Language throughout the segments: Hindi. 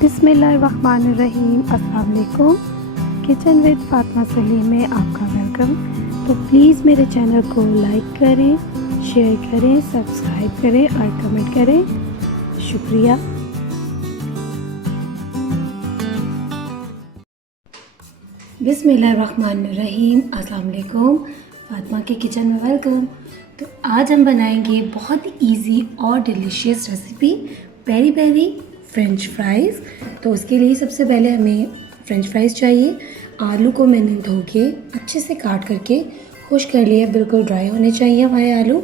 बिस्मिल्लाहिर्रहमानिर्रहीम। अस्सलाम वालेकुम। किचन विद फातिमा सलीम में आपका वेलकम। तो प्लीज़ मेरे चैनल को लाइक करें, शेयर करें, सब्सक्राइब करें और कमेंट करें। शुक्रिया। बिस्मिल्लाहिर्रहमानिर्रहीम। अस्सलाम वालेकुम। फातिमा के किचन में वेलकम। तो आज हम बनाएंगे बहुत इजी और delicious recipe peri peri French fries. तो उसके लिए सबसे पहले हमें फ्रेंच फ्राइज़ चाहिए। आलू को मैंने धो के अच्छे से काट करके खुश कर लिया, बिल्कुल ड्राई होने चाहिए हमारे आलू।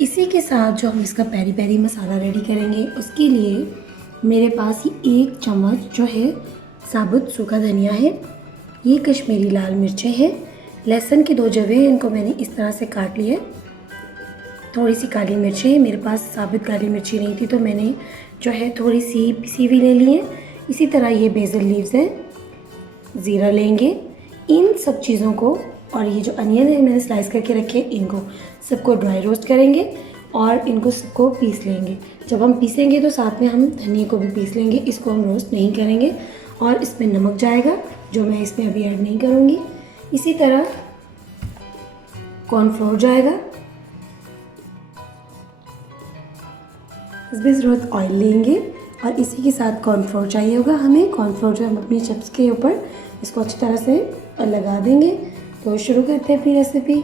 इसी के साथ जो हम इसका पेरी पेरी मसाला रेडी करेंगे, उसके लिए मेरे पास ये 1 चम्मच जो है साबुत सूखा धनिया है, ये कश्मीरी लाल मिर्चें हैं, लहसुन की 2 जवें, इनको मैंने इस तरह से काट लिया। थोड़ी सी काली मिर्चें हैं, मेरे पास साबुत काली मिर्ची नहीं थी तो मैंने जो है थोड़ी सी पिसी हुई ले ली है। इसी तरह ये बेसल लीव्स हैं, ज़ीरा लेंगे। इन सब चीज़ों को और ये जो अनियन है मैंने स्लाइस करके रखे, इनको सबको ड्राई रोस्ट करेंगे और इनको सबको पीस लेंगे। जब हम पीसेंगे तो साथ में हम धनिया को भी पीस लेंगे, इसको हम रोस्ट नहीं करेंगे। और इसमें नमक जाएगा जो मैं इसमें अभी ऐड नहीं करूँगी। इसी तरह कॉर्नफ्लोर जाएगा। इसमें ज़रूरत ऑयल लेंगे और इसी के साथ कॉर्नफ्लोर चाहिए होगा हमें। कॉर्नफ्लोर जो हम अपनी चिप्स के ऊपर इसको अच्छी तरह से लगा देंगे। तो शुरू करते हैं अपनी रेसिपी।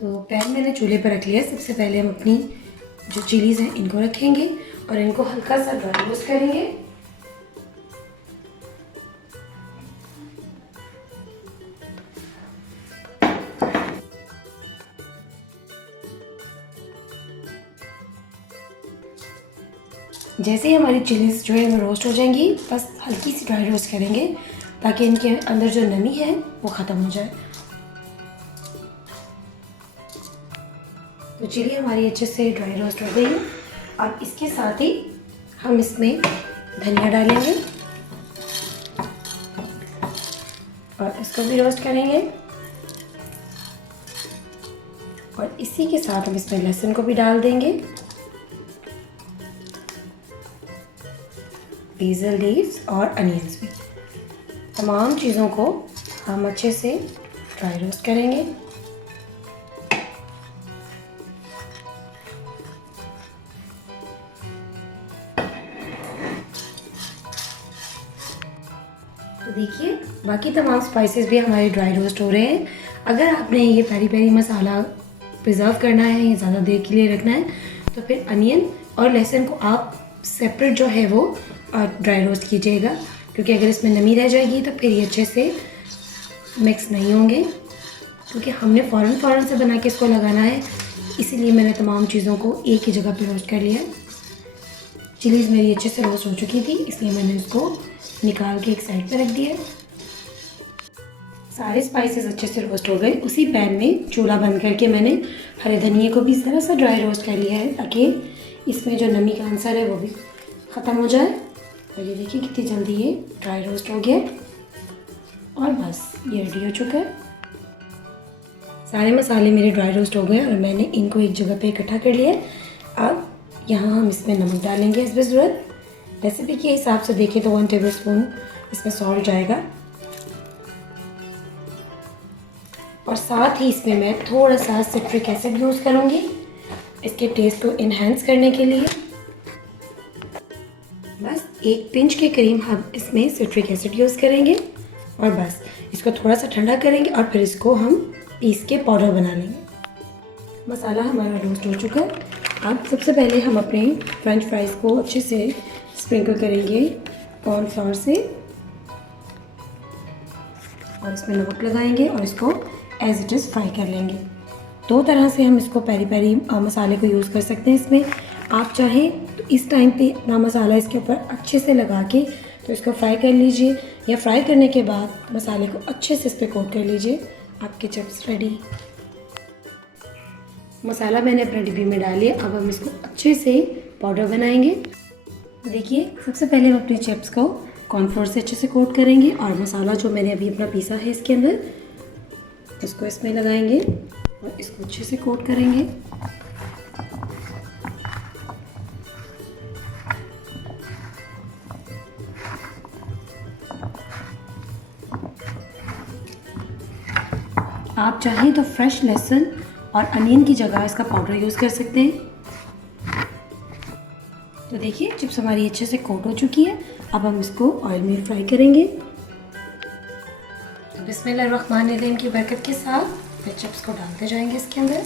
तो पैन मैंने चूल्हे पर रख लिया। सबसे पहले हम अपनी जो चिलीज़ हैं इनको रखेंगे और इनको हल्का सा ड्राई रोस्ट करेंगे। जैसे ही हमारी चिलीज़ जो है वो रोस्ट हो जाएंगी, बस हल्की सी ड्राई रोस्ट करेंगे ताकि इनके अंदर जो नमी है वो ख़त्म हो जाए। तो चिली हमारी अच्छे से ड्राई रोस्ट हो गई है। और इसके साथ ही हम इसमें धनिया डालेंगे और इसको भी रोस्ट करेंगे। और इसी के साथ हम इसमें लहसुन को भी डाल देंगे, बेसल लीव्स और अनियंस भी। तमाम चीज़ों को हम अच्छे से ड्राई रोस्ट करेंगे। तो देखिए बाकी तमाम स्पाइसेस भी हमारे ड्राई रोस्ट हो रहे हैं। अगर आपने ये पेरी पेरी मसाला प्रिजर्व करना है या ज़्यादा देर के लिए रखना है तो फिर अनियन और लहसुन को आप सेपरेट जो है वो ड्राई रोस्ट कीजिएगा, क्योंकि अगर इसमें नमी रह जाएगी तो फिर ये अच्छे से मिक्स नहीं होंगे। क्योंकि हमने फ़ौरन से बना के इसको लगाना है, इसीलिए मैंने तमाम चीज़ों को एक ही जगह पे रोस्ट कर लिया। चिलीज़ मेरी अच्छे से रोस्ट हो चुकी थी, इसलिए मैंने इसको निकाल के एक साइड पे रख दिया। सारे स्पाइसेस अच्छे से रोस्ट हो गए। उसी पैन में चूल्हा बंद करके मैंने हरे धनिए को भी इस तरह से ड्राई रोस्ट कर लिया है ताकि इसमें जो नमी का अंसर है वो भी ख़त्म हो जाए। और ये देखिए कितनी जल्दी ये ड्राई रोस्ट हो गया और बस ये रेडी हो चुका है। सारे मसाले मेरे ड्राई रोस्ट हो गए और मैंने इनको एक जगह पे इकट्ठा कर लिया। अब यहाँ हम इसमें नमक डालेंगे इसमें ज़रूरत। रेसिपी के हिसाब से देखें तो 1 टेबलस्पून इसमें सॉल्ट जाएगा और साथ ही इसमें मैं थोड़ा सा सिट्रिक एसिड यूज़ करूँगी इसके टेस्ट को इन्हेंस करने के लिए। बस 1 पिंच के करीब हम इसमें सिट्रिक एसिड यूज़ करेंगे और बस इसको थोड़ा सा ठंडा करेंगे और फिर इसको हम पीस के पाउडर बना लेंगे। मसाला हमारा रोस्ट हो चुका है। अब सबसे पहले हम अपने फ्रेंच फ्राइज़ को अच्छे से स्प्रिंकल करेंगे कॉर्नफ्लोर से और इसमें नमक लगाएंगे और इसको एज इट इज़ फ्राई कर लेंगे। 2 तरह से हम इसको पेरी पेरी मसाले को यूज़ कर सकते हैं। इसमें आप चाहें तो इस टाइम पे अपना मसाला इसके ऊपर अच्छे से लगा के तो इसको फ्राई कर लीजिए, या फ्राई करने के बाद मसाले को अच्छे से इस पर कोट कर लीजिए। आपके चिप्स रेडी। मसाला मैंने अपने डिब्बी में डाल लिया। अब हम इसको अच्छे से पाउडर बनाएंगे। देखिए सबसे पहले हम अपनी चिप्स को कॉर्नफ्लोर से अच्छे से कोट करेंगे और मसाला जो मैंने अभी अपना पीसा है इसके अंदर इसको इसमें लगाएंगे और इसको अच्छे से कोट करेंगे। आप चाहें तो फ्रेश लहसुन और अनियन की जगह इसका पाउडर यूज़ कर सकते हैं। तो देखिए चिप्स हमारी अच्छे से कोट हो चुकी है। अब हम इसको ऑयल में फ्राई करेंगे। तो बिस्मिल्लाहिर्रहमानिर्रहीम की बरकत के साथ फिर चिप्स को डालते जाएंगे इसके अंदर।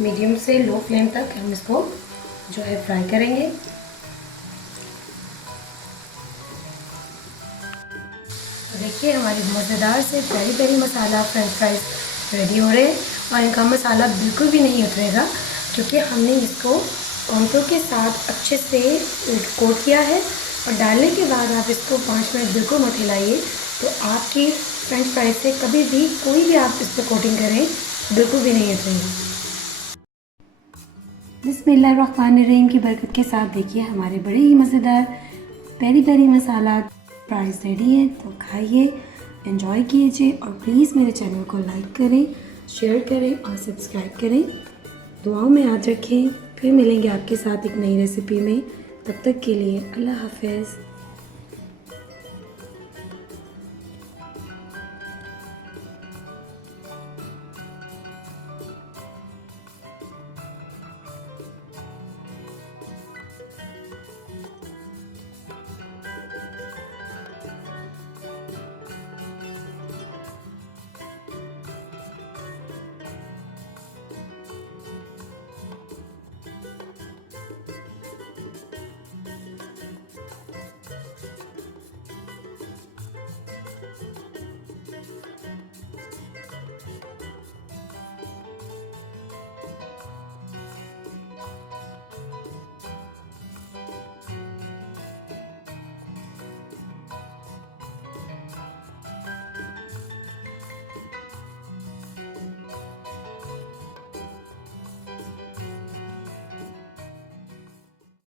मीडियम से लो फ्लेम तक हम इसको जो है फ्राई करेंगे। तो देखिए हमारी मज़ेदार से पेरी पेरी मसाला फ्रेंच फ्राइज रेडी हो रहे हैं और इनका मसाला बिल्कुल भी नहीं उतरेगा क्योंकि हमने इसको कॉर्नफ्लोर के साथ अच्छे से कोट किया है। और डालने के बाद आप इसको 5 मिनट बिल्कुल मत हिलाइए, तो आपकी फ्रेंच फ्राइज से कभी भी कोई भी आप इस पर कोटिंग करें बिल्कुल भी नहीं उतरेगी। बिस्मिल्लाहिर्रहमानिर्रहीम की बरकत के साथ देखिए हमारे बड़े ही मज़ेदार पेरी पेरी मसाला फ्राइज़ रेडी है। तो खाइए, एंजॉय कीजिए और प्लीज़ मेरे चैनल को लाइक करें, शेयर करें और सब्सक्राइब करें। दुआओं में याद रखें। फिर मिलेंगे आपके साथ एक नई रेसिपी में। तब तक के लिए अल्लाह हाफ़िज़।